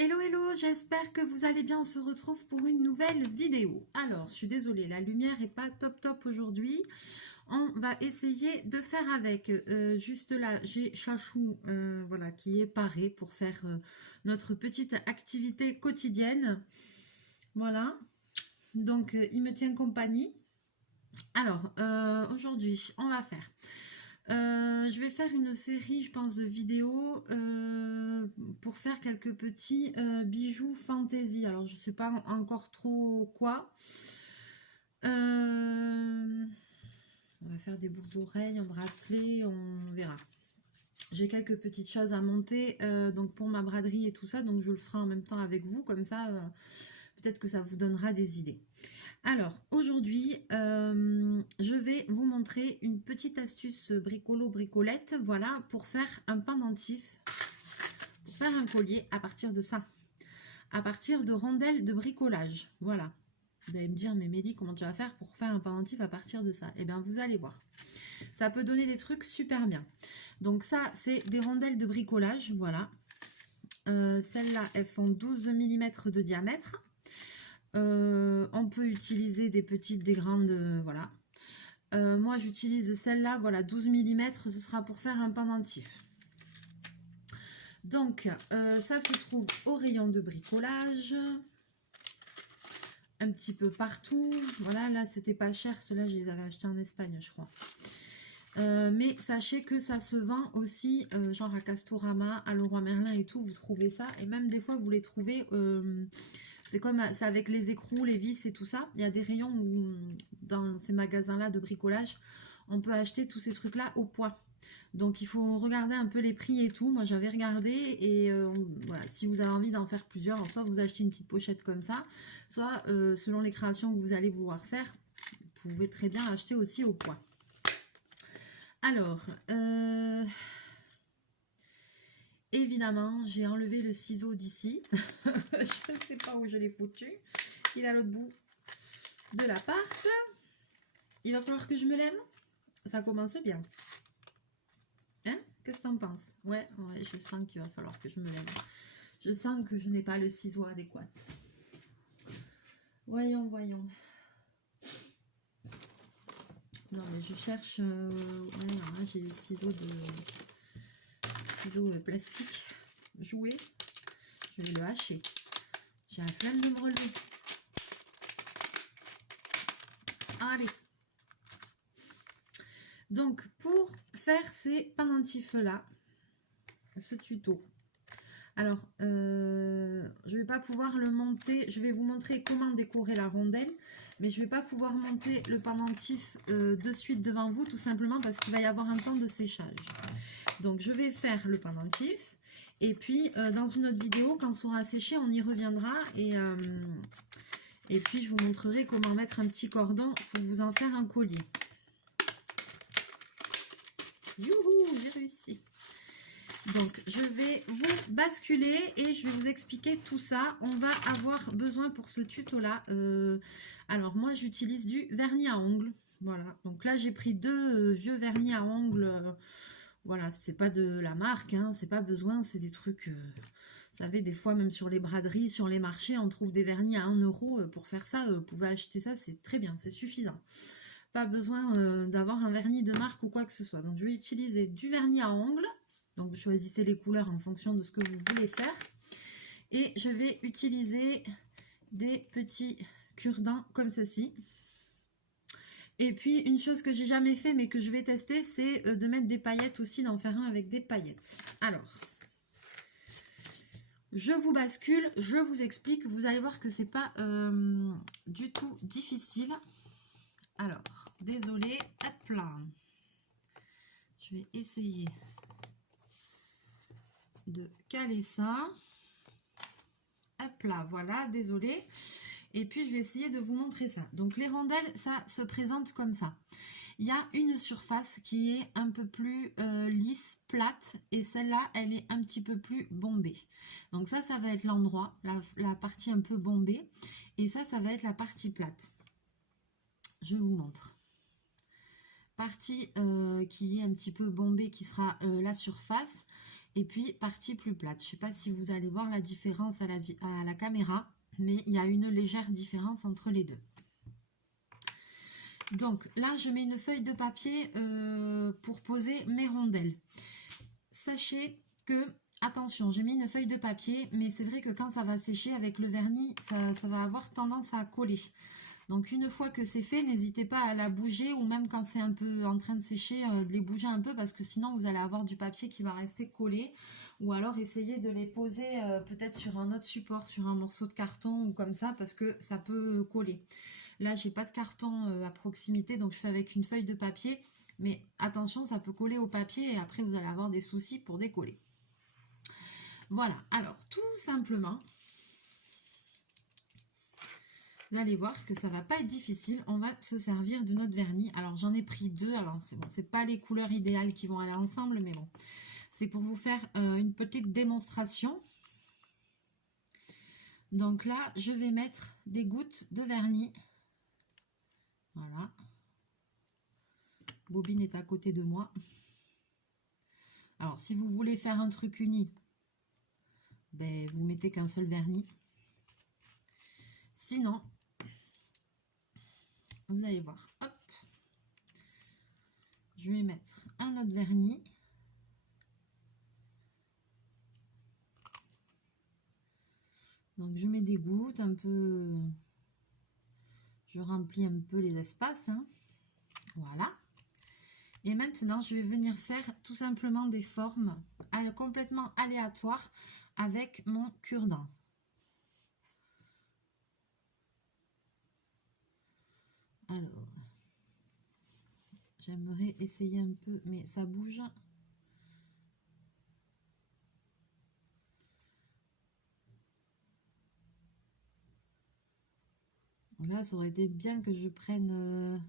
Hello hello, j'espère que vous allez bien, on se retrouve pour une nouvelle vidéo. Alors, je suis désolée, la lumière est pas top aujourd'hui. On va essayer de faire avec. Juste là, j'ai Chachou voilà, qui est paré pour faire notre petite activité quotidienne. Voilà, donc il me tient compagnie. Alors, aujourd'hui, on va faire... je vais faire une série, je pense, de vidéos pour faire quelques petits bijoux fantasy. Alors, je ne sais pas encore trop quoi. On va faire des boucles d'oreilles, un bracelet, on verra. J'ai quelques petites choses à monter donc pour ma braderie et tout ça, donc je le ferai en même temps avec vous, comme ça peut-être que ça vous donnera des idées. Alors aujourd'hui je vais vous montrer une petite astuce bricolette, voilà, pour faire un pendentif, pour faire un collier à partir de ça, à partir de rondelles de bricolage. Voilà, vous allez me dire, mais Mélie, comment tu vas faire pour faire un pendentif à partir de ça? Eh bien vous allez voir, ça peut donner des trucs super bien. Donc ça, c'est des rondelles de bricolage, voilà. Celles-là, elles font 12 mm de diamètre. On peut utiliser des petites, des grandes, voilà. Moi, j'utilise celle-là, voilà, 12 mm, ce sera pour faire un pendentif. Donc, ça se trouve au rayon de bricolage, un petit peu partout. Voilà, là, c'était pas cher, ceux-là, je les avais achetés en Espagne, je crois. Mais sachez que ça se vend aussi, genre à Castorama, à Leroy Merlin et tout, vous trouvez ça. Et même des fois, vous les trouvez, c'est comme c'est avec les écrous, les vis et tout ça. Il y a des rayons où, dans ces magasins-là de bricolage, on peut acheter tous ces trucs-là au poids. Donc, il faut regarder un peu les prix et tout. Moi, j'avais regardé et voilà, si vous avez envie d'en faire plusieurs, soit vous achetez une petite pochette comme ça, soit selon les créations que vous allez vouloir faire, vous pouvez très bien acheter aussi au poids. Alors, évidemment, j'ai enlevé le ciseau d'ici. Je ne sais pas où je l'ai foutu. Il est à l'autre bout de l'appart. Il va falloir que je me lève. Ça commence bien. Hein? Qu'est-ce que tu en penses? Ouais, je sens qu'il va falloir que je me lève. Je sens que je n'ai pas le ciseau adéquat. Voyons. Non, mais je cherche... ouais, j'ai le ciseau plastique joué. Je vais le hacher. J'ai la flemme de me relever. Allez. Donc, pour faire ces pendentifs-là, ce tuto, alors, je ne vais pas pouvoir le monter. Je vais vous montrer comment décorer la rondelle, mais je ne vais pas pouvoir monter le pendentif de suite devant vous, tout simplement parce qu'il va y avoir un temps de séchage. Donc, je vais faire le pendentif. Et puis, dans une autre vidéo, quand ça sera séché, on y reviendra. Et puis, je vous montrerai comment mettre un petit cordon pour vous en faire un collier. Youhou, j'ai réussi. Donc, je vais vous basculer et je vais vous expliquer tout ça. On va avoir besoin pour ce tuto-là. Alors, moi, j'utilise du vernis à ongles. Voilà. Donc là, j'ai pris deux vieux vernis à ongles. Voilà, c'est pas de la marque, hein, c'est pas besoin, c'est des trucs, vous savez, des fois même sur les braderies, sur les marchés, on trouve des vernis à 1 € pour faire ça, vous pouvez acheter ça, c'est très bien, c'est suffisant. Pas besoin d'avoir un vernis de marque ou quoi que ce soit. Donc je vais utiliser du vernis à ongles, donc vous choisissez les couleurs en fonction de ce que vous voulez faire. Et je vais utiliser des petits cure-dents comme ceci. Et puis, une chose que j'ai jamais fait, mais que je vais tester, c'est de mettre des paillettes aussi, d'en faire un avec des paillettes. Alors, je vous bascule, je vous explique. Vous allez voir que c'est pas du tout difficile. Alors, désolé, hop là. Je vais essayer de caler ça. Hop là, voilà, désolé. Et puis, je vais essayer de vous montrer ça. Donc, les rondelles, ça se présente comme ça. Il y a une surface qui est un peu plus lisse, plate. Et celle-là, elle est un petit peu plus bombée. Donc, ça va être l'endroit, la partie un peu bombée. Et ça va être la partie plate. Je vous montre. Partie qui est un petit peu bombée, qui sera la surface. et puis partie plus plate. Je ne sais pas si vous allez voir la différence à la caméra, mais il y a une légère différence entre les deux. Donc là, je mets une feuille de papier pour poser mes rondelles. Sachez que, attention, j'ai mis une feuille de papier, mais c'est vrai que quand ça va sécher avec le vernis, ça va avoir tendance à coller. Donc une fois que c'est fait, n'hésitez pas à la bouger, ou même quand c'est un peu en train de sécher, de les bouger un peu, parce que sinon vous allez avoir du papier qui va rester collé. Ou alors essayez de les poser peut-être sur un autre support, sur un morceau de carton ou comme ça, parce que ça peut coller. Là, j'ai pas de carton à proximité, donc je fais avec une feuille de papier. Mais attention, ça peut coller au papier et après vous allez avoir des soucis pour décoller. Voilà, alors tout simplement, vous allez voir que ça va pas être difficile. On va se servir de notre vernis. Alors j'en ai pris deux. Alors c'est bon, c'est pas les couleurs idéales qui vont aller ensemble, mais bon, c'est pour vous faire une petite démonstration. Donc là, je vais mettre des gouttes de vernis. Voilà. Bobine est à côté de moi. Alors si vous voulez faire un truc uni, ben, vous mettez qu'un seul vernis. Sinon, vous allez voir, hop, je vais mettre un autre vernis. Donc je mets des gouttes, un peu, je remplis un peu les espaces, hein. Voilà. Et maintenant, je vais venir faire tout simplement des formes complètement aléatoires avec mon cure-dent. Alors, j'aimerais essayer un peu, mais ça bouge. Là, ça aurait été bien que je prenne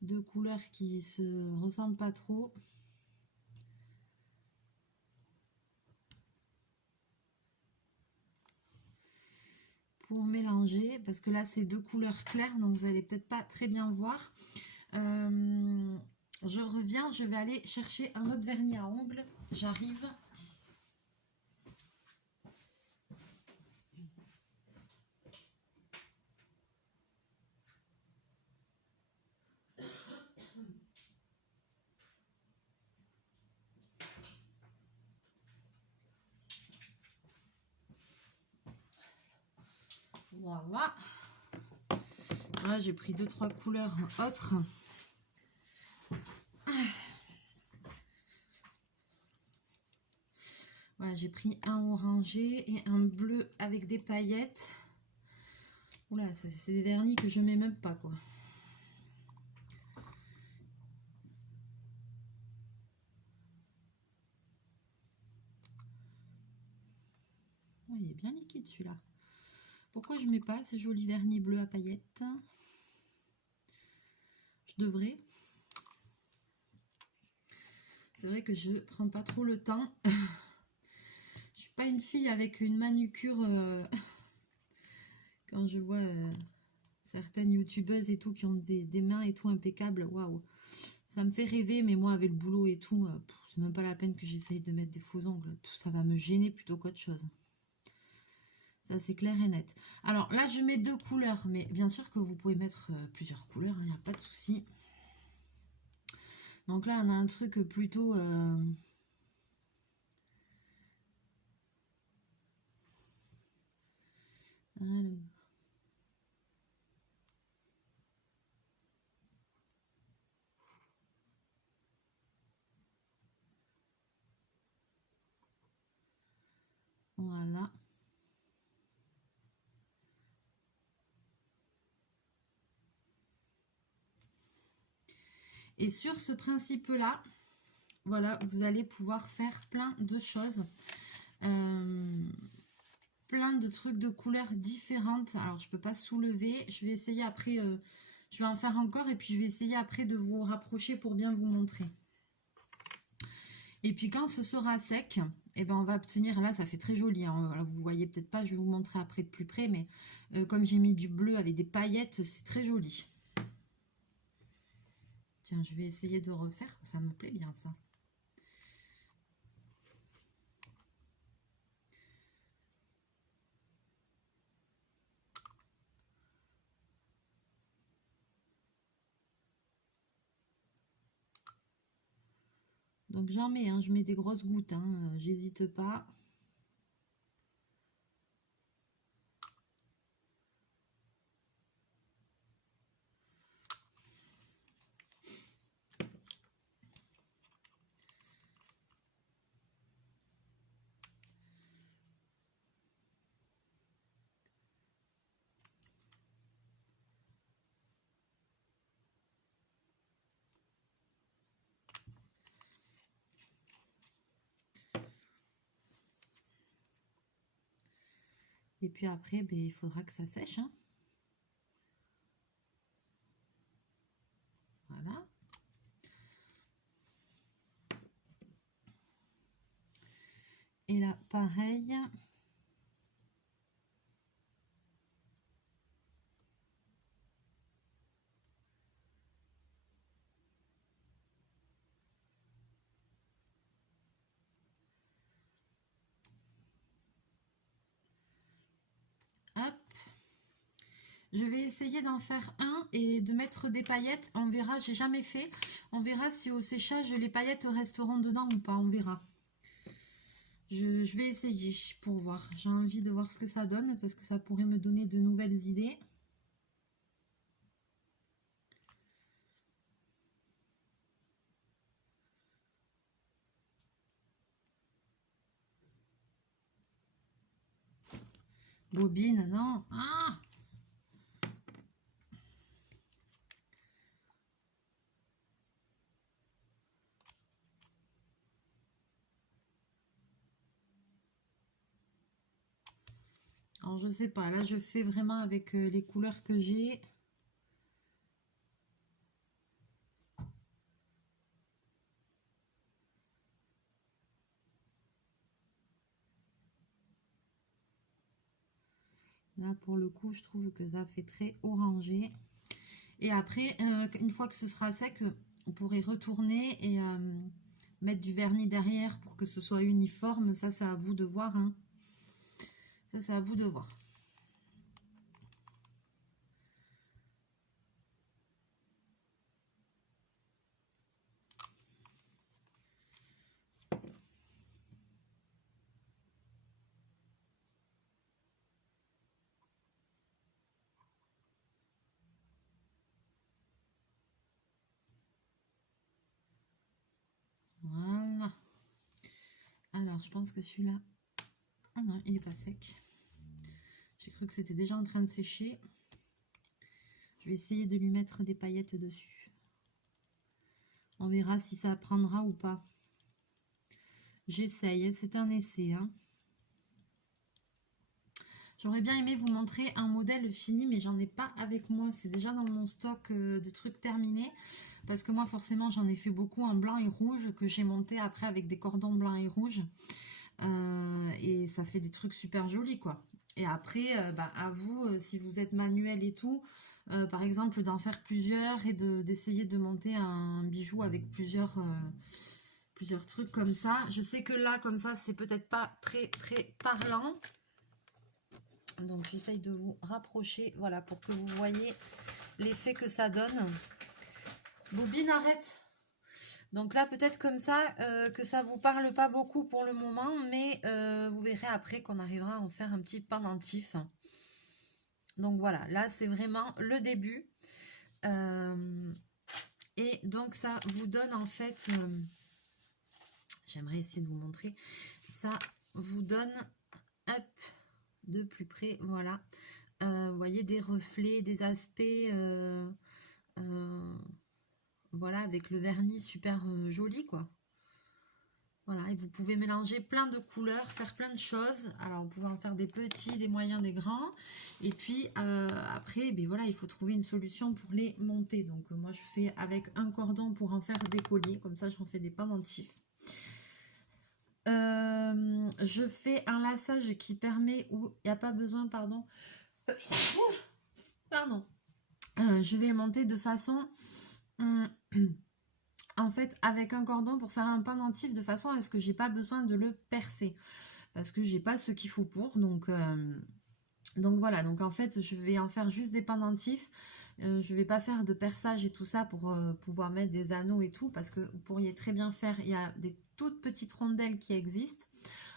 deux couleurs qui se ressemblent pas trop. Pour mélanger, parce que là, c'est deux couleurs claires, donc vous allez peut-être pas très bien voir. Je reviens, je vais aller chercher un autre vernis à ongles. J'arrive. Voilà. Là, j'ai pris 2-3 couleurs autres. Voilà, j'ai pris un orangé et un bleu avec des paillettes. Oula, c'est des vernis que je mets même pas, quoi. Oh, il est bien liquide celui-là. Pourquoi je mets pas ces jolis vernis bleus à paillettes? Je devrais. C'est vrai que je prends pas trop le temps. Je suis pas une fille avec une manucure. Quand je vois certaines youtubeuses et tout qui ont des mains et tout impeccables, waouh, ça me fait rêver. Mais moi, avec le boulot et tout, c'est même pas la peine que j'essaye de mettre des faux ongles. Ça va me gêner plutôt qu'autre chose. Ça, c'est clair et net. Alors là, je mets deux couleurs, mais bien sûr que vous pouvez mettre plusieurs couleurs, il n'y a pas de souci. Donc là, on a un truc plutôt... Alors. Voilà. Et sur ce principe-là, voilà, vous allez pouvoir faire plein de choses. Plein de trucs de couleurs différentes. Alors, je peux pas soulever. Je vais essayer après, je vais en faire encore. Et puis, je vais essayer après de vous rapprocher pour bien vous montrer. Et puis, quand ce sera sec, eh ben, on va obtenir, là, ça fait très joli. Hein. Alors, vous voyez peut-être pas, je vais vous montrer après de plus près. Mais comme j'ai mis du bleu avec des paillettes, c'est très joli. Tiens, je vais essayer de refaire. Ça me plaît bien, ça. Donc j'en mets, hein, je mets des grosses gouttes, hein, j'hésite pas. Et puis après, ben, il faudra que ça sèche, hein. Voilà. Et là, pareil. Hop. Je vais essayer d'en faire un et de mettre des paillettes. On verra, j'ai jamais fait. On verra si au séchage, les paillettes resteront dedans ou pas. On verra. Je vais essayer pour voir. J'ai envie de voir ce que ça donne parce que ça pourrait me donner de nouvelles idées. Bobine, non. Ah! Alors, je sais pas. Là, je fais vraiment avec les couleurs que j'ai. Là, pour le coup, je trouve que ça fait très orangé. Et après, une fois que ce sera sec, on pourrait retourner et mettre du vernis derrière pour que ce soit uniforme. Ça, c'est à vous de voir, hein. Ça, c'est à vous de voir. Voilà. Alors, je pense que celui-là... Ah non, il n'est pas sec. J'ai cru que c'était déjà en train de sécher. Je vais essayer de lui mettre des paillettes dessus. On verra si ça prendra ou pas. J'essaye, c'est un essai, hein. J'aurais bien aimé vous montrer un modèle fini, mais j'en ai pas avec moi. C'est déjà dans mon stock de trucs terminés. Parce que moi, forcément, j'en ai fait beaucoup en blanc et rouge, que j'ai monté après avec des cordons blancs et rouges. Et ça fait des trucs super jolis, quoi. Et après, bah, à vous, si vous êtes manuel et tout, par exemple, d'en faire plusieurs et d'essayer de monter un bijou avec plusieurs trucs comme ça. Je sais que là, comme ça, c'est peut-être pas très, très parlant. Donc, j'essaye de vous rapprocher, voilà, pour que vous voyez l'effet que ça donne. Bobine, arrête! Donc là, peut-être comme ça, que ça vous parle pas beaucoup pour le moment, mais vous verrez après qu'on arrivera à en faire un petit pendentif. Donc voilà, là, c'est vraiment le début. Et donc, ça vous donne en fait... j'aimerais essayer de vous montrer. Ça vous donne... Hop, de plus près, voilà. Vous voyez des reflets, des aspects... voilà, avec le vernis super joli, quoi. Voilà, et vous pouvez mélanger plein de couleurs, faire plein de choses. Alors, vous pouvez en faire des petits, des moyens, des grands. Et puis, après, ben voilà, il faut trouver une solution pour les monter. Donc, moi, je fais avec un cordon pour en faire des colliers. Comme ça, j'en fais des pendentifs. Je fais un laçage qui permet, où il n'y a pas besoin, pardon. Pardon. Je vais monter de façon... en fait, avec un cordon pour faire un pendentif de façon à ce que j'ai pas besoin de le percer. Parce que j'ai pas ce qu'il faut pour. Donc, Donc voilà, donc en fait, je vais en faire juste des pendentifs. Je vais pas faire de perçage et tout ça pour pouvoir mettre des anneaux et tout, parce que vous pourriez très bien faire, il y a des toutes petites rondelles qui existent.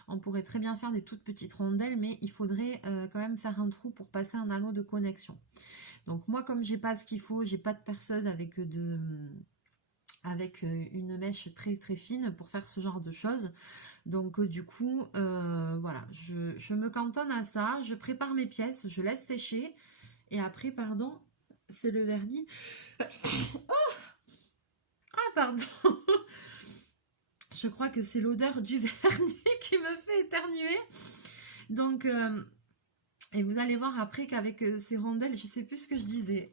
On pourrait très bien faire des toutes petites rondelles, mais il faudrait quand même faire un trou pour passer un anneau de connexion. Donc moi, comme j'ai pas ce qu'il faut, j'ai pas de perceuse avec une mèche très très fine pour faire ce genre de choses. Donc du coup, voilà, je me cantonne à ça, je prépare mes pièces, je laisse sécher, et après, pardon, c'est le vernis. Ah, pardon. Je crois que c'est l'odeur du vernis qui me fait éternuer. Donc, et vous allez voir après qu'avec ces rondelles, je sais plus ce que je disais.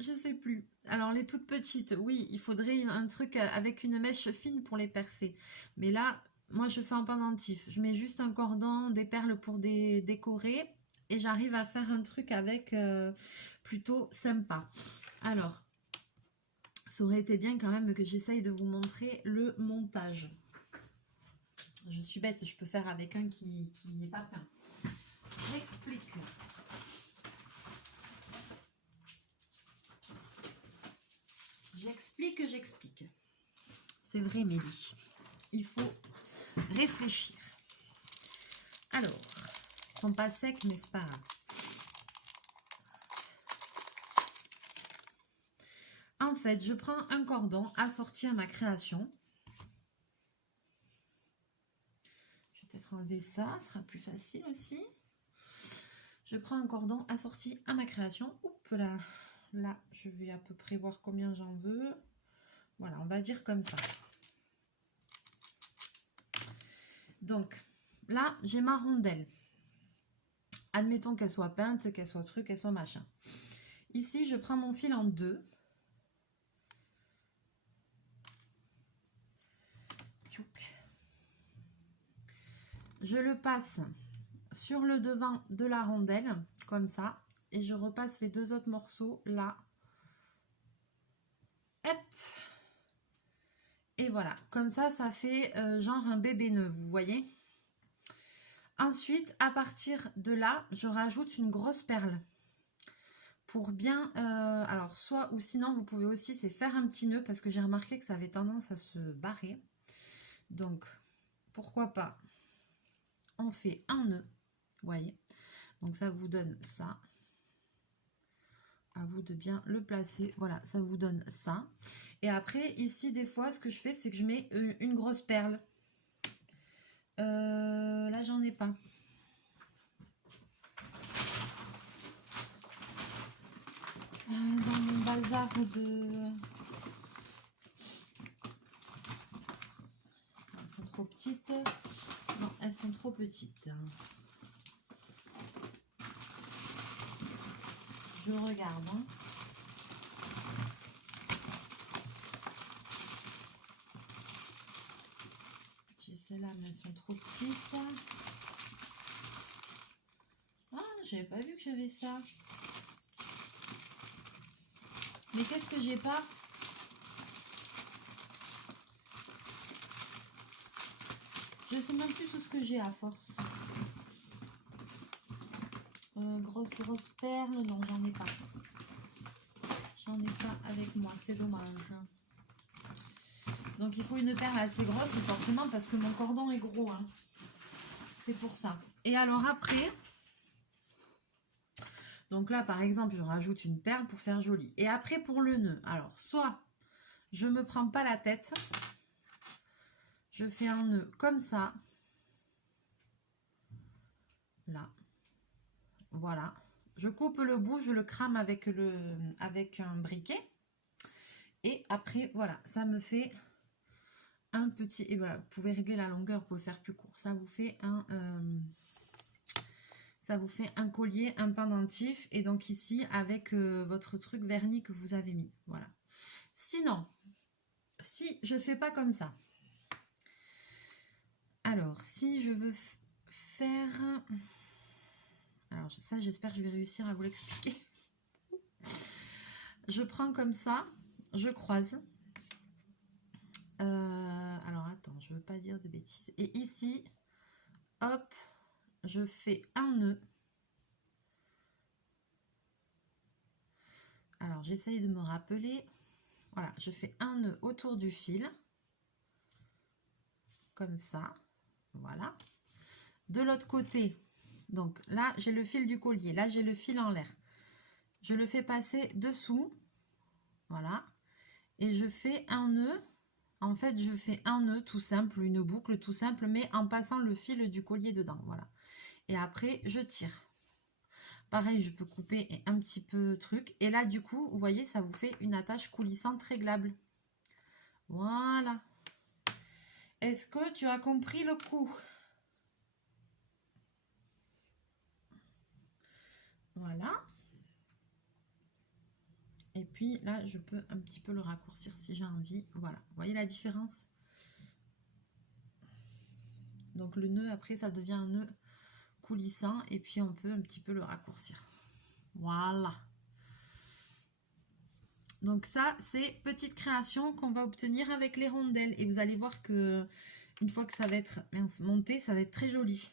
Je sais plus. Alors les toutes petites, oui, il faudrait un truc avec une mèche fine pour les percer. Mais là, moi je fais un pendentif. Je mets juste un cordon, des perles pour décorer. Et j'arrive à faire un truc avec plutôt sympa. Alors, ça aurait été bien quand même que j'essaye de vous montrer le montage. Je suis bête, je peux faire avec un qui n'est pas peint. J'explique. J'explique. C'est vrai, Mélie. Il faut réfléchir. Alors, ils sont pas secs, mais c'est pas grave. En fait, je prends un cordon assorti à ma création. Je vais peut-être enlever ça, ce sera plus facile aussi. Je prends un cordon assorti à ma création. Oups là. Là, je vais à peu près voir combien j'en veux. Voilà, on va dire comme ça. Donc, là, j'ai ma rondelle. Admettons qu'elle soit peinte, qu'elle soit truc, qu'elle soit machin. Ici, je prends mon fil en deux. Je le passe sur le devant de la rondelle, comme ça. Et je repasse les deux autres morceaux là. Hop. Et voilà, comme ça, ça fait genre un bébé nœud, vous voyez. Ensuite, à partir de là, je rajoute une grosse perle. Pour bien, alors soit ou sinon, vous pouvez aussi c'est faire un petit nœud, parce que j'ai remarqué que ça avait tendance à se barrer. Donc, pourquoi pas, on fait un nœud, vous voyez. Donc ça vous donne ça. À vous de bien le placer. Voilà, ça vous donne ça. Et après, ici, des fois, ce que je fais, c'est que je mets une grosse perle. Là, j'en ai pas. Dans mon bazar de... Elles sont trop petites. Non, elles sont trop petites. Je regarde. Hein. J'ai celles-là, mais elles sont trop petites. Ah, j'avais pas vu que j'avais ça. Mais qu'est-ce que j'ai pas? Je sais même plus tout ce que j'ai à force. Grosse perle, non, j'en ai pas. J'en ai pas avec moi, c'est dommage. Donc il faut une perle assez grosse, forcément, parce que mon cordon est gros. Hein. C'est pour ça. Et alors après, donc là par exemple, je rajoute une perle pour faire joli. Et après pour le nœud, alors soit je me prends pas la tête, je fais un nœud comme ça. Là. Voilà. Je coupe le bout, je le crame avec un briquet. Et après, voilà, ça me fait un petit... Et voilà, vous pouvez régler la longueur, vous pouvez faire plus court. Ça vous fait un collier, un pendentif. Et donc ici, avec votre truc vernis que vous avez mis. Voilà. Sinon, si je fais pas comme ça. Alors, si je veux faire... Alors ça, j'espère que je vais réussir à vous l'expliquer. Je prends comme ça, je croise. Alors attends, je veux pas dire de bêtises. Et ici, hop, je fais un nœud. Alors, j'essaye de me rappeler. Voilà, je fais un nœud autour du fil. Comme ça. Voilà. De l'autre côté, donc là, j'ai le fil du collier. Là, j'ai le fil en l'air. Je le fais passer dessous. Voilà. Et je fais un nœud. En fait, je fais un nœud tout simple, une boucle tout simple, mais en passant le fil du collier dedans. Voilà. Et après, je tire. Pareil, je peux couper un petit peu truc. Et là, du coup, vous voyez, ça vous fait une attache coulissante réglable. Voilà. Est-ce que tu as compris le coup? Voilà. Et puis là, je peux un petit peu le raccourcir si j'ai envie. Voilà. Vous voyez la différence? Donc le nœud, après, ça devient un nœud coulissant. Et puis, on peut un petit peu le raccourcir. Voilà. Donc ça, c'est petite création qu'on va obtenir avec les rondelles. Et vous allez voir que une fois que ça va être monté, ça va être très joli.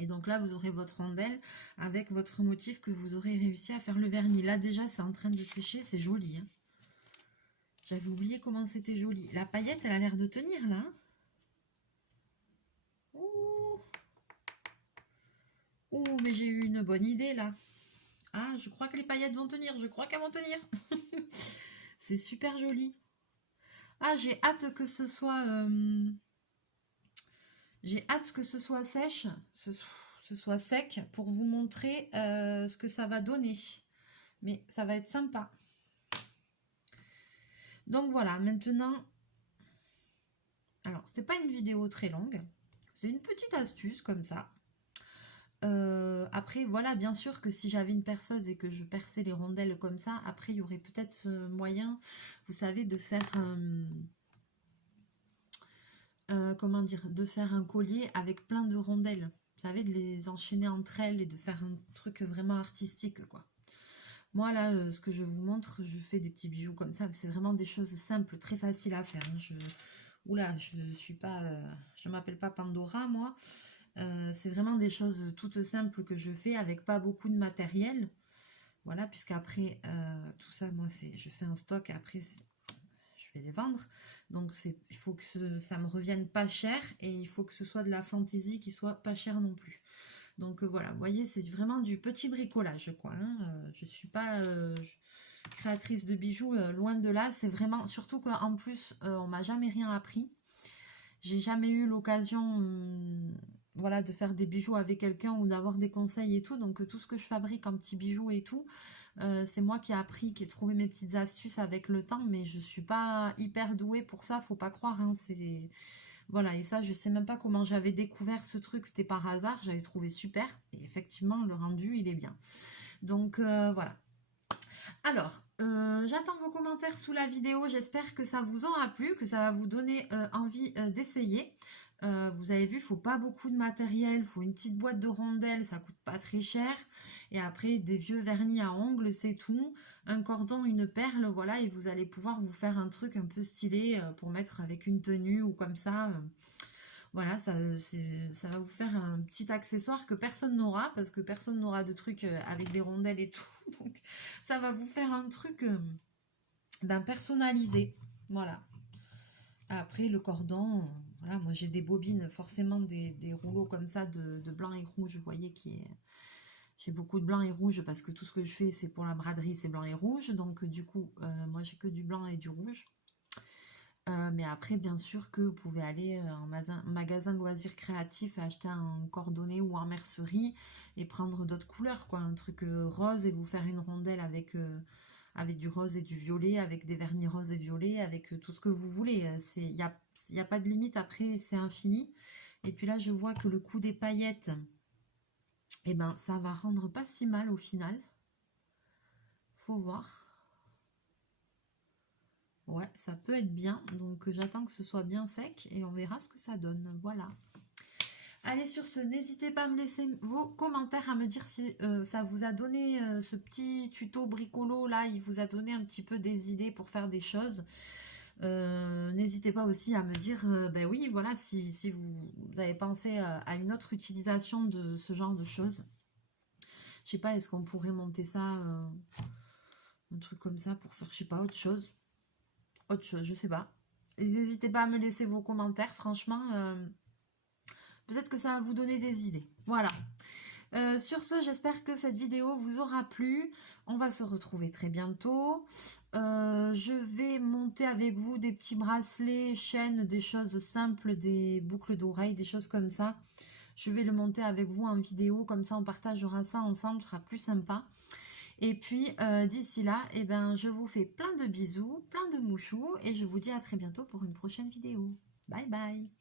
Et donc là, vous aurez votre rondelle avec votre motif que vous aurez réussi à faire le vernis. Là, déjà, c'est en train de sécher. C'est joli. Hein. J'avais oublié comment c'était joli. La paillette, elle a l'air de tenir, là. Ouh. Ouh, mais j'ai eu une bonne idée, là. Ah, je crois que les paillettes vont tenir. Je crois qu'elles vont tenir. C'est super joli. Ah, j'ai hâte que ce soit... J'ai hâte que ce soit sèche, ce soit sec pour vous montrer ce que ça va donner. Mais ça va être sympa. Donc voilà, maintenant... Alors, c'était pas une vidéo très longue. C'est une petite astuce comme ça. Après, voilà, bien sûr que si j'avais une perceuse et que je perçais les rondelles comme ça, après, il y aurait peut-être moyen, vous savez, de faire... comment dire, de faire un collier avec plein de rondelles. Vous savez, de les enchaîner entre elles et de faire un truc vraiment artistique, quoi. Moi, là, ce que je vous montre, je fais des petits bijoux comme ça. C'est vraiment des choses simples, très faciles à faire. Hein. Oula, je suis pas... je m'appelle pas Pandora, moi. C'est vraiment des choses toutes simples que je fais avec pas beaucoup de matériel. Voilà, puisqu'après, tout ça, moi, je fais un stock et après, je vais les vendre. Donc, il faut que ça me revienne pas cher et il faut que ce soit de la fantaisie qui soit pas cher non plus. Donc, voilà, vous voyez, c'est vraiment du petit bricolage, quoi. Hein. Je suis pas créatrice de bijoux, loin de là. C'est vraiment, surtout qu'en plus, on m'a jamais rien appris. J'ai jamais eu l'occasion... voilà, de faire des bijoux avec quelqu'un ou d'avoir des conseils et tout. Donc, tout ce que je fabrique en petits bijoux et tout, c'est moi qui ai appris, qui ai trouvé mes petites astuces avec le temps. Mais je suis pas hyper douée pour ça, faut pas croire. Hein, voilà, et ça, je sais même pas comment j'avais découvert ce truc. C'était par hasard, j'avais trouvé super. Et effectivement, le rendu, il est bien. Donc, voilà. Alors, j'attends vos commentaires sous la vidéo. J'espère que ça vous aura plu, que ça va vous donner envie d'essayer. Vous avez vu, il ne faut pas beaucoup de matériel, il faut une petite boîte de rondelles, ça coûte pas très cher. Et après, des vieux vernis à ongles, c'est tout. Un cordon, une perle, voilà, et vous allez pouvoir vous faire un truc un peu stylé pour mettre avec une tenue ou comme ça. Voilà, ça va vous faire un petit accessoire que personne n'aura, parce que personne n'aura de trucs avec des rondelles et tout. Donc, ça va vous faire un truc personnalisé. Voilà. Après, le cordon, voilà, moi j'ai des bobines, forcément des rouleaux comme ça de blanc et rouge, vous voyez, j'ai beaucoup de blanc et rouge parce que tout ce que je fais, c'est pour la braderie, c'est blanc et rouge. Donc, du coup, moi j'ai que du blanc et du rouge. Mais après, bien sûr que vous pouvez aller en magasin de loisirs créatifs et acheter un cordonnet ou en mercerie et prendre d'autres couleurs, quoi. Un truc rose et vous faire une rondelle avec du rose et du violet, avec des vernis roses et violets, avec tout ce que vous voulez. Il n'y a pas de limite, après c'est infini. Et puis là, je vois que le coup des paillettes, eh ben, ça va rendre pas si mal au final. Faut voir. Ouais, ça peut être bien. Donc, j'attends que ce soit bien sec et on verra ce que ça donne. Voilà. Allez, sur ce, n'hésitez pas à me laisser vos commentaires, à me dire si ça vous a donné ce petit tuto bricolo là, il vous a donné un petit peu des idées pour faire des choses. N'hésitez pas aussi à me dire, ben oui, voilà, si vous avez pensé à une autre utilisation de ce genre de choses. Je sais pas, est-ce qu'on pourrait monter ça, un truc comme ça pour faire, je sais pas, autre chose. Autre chose, je sais pas. N'hésitez pas à me laisser vos commentaires, franchement, peut-être que ça va vous donner des idées. Voilà. Sur ce, j'espère que cette vidéo vous aura plu. On va se retrouver très bientôt. Je vais monter avec vous des petits bracelets, chaînes, des choses simples, des boucles d'oreilles, des choses comme ça. Je vais le monter avec vous en vidéo, comme ça on partagera ça ensemble, ce sera plus sympa. Et puis d'ici là, eh ben, je vous fais plein de bisous, plein de mouchous et je vous dis à très bientôt pour une prochaine vidéo. Bye bye!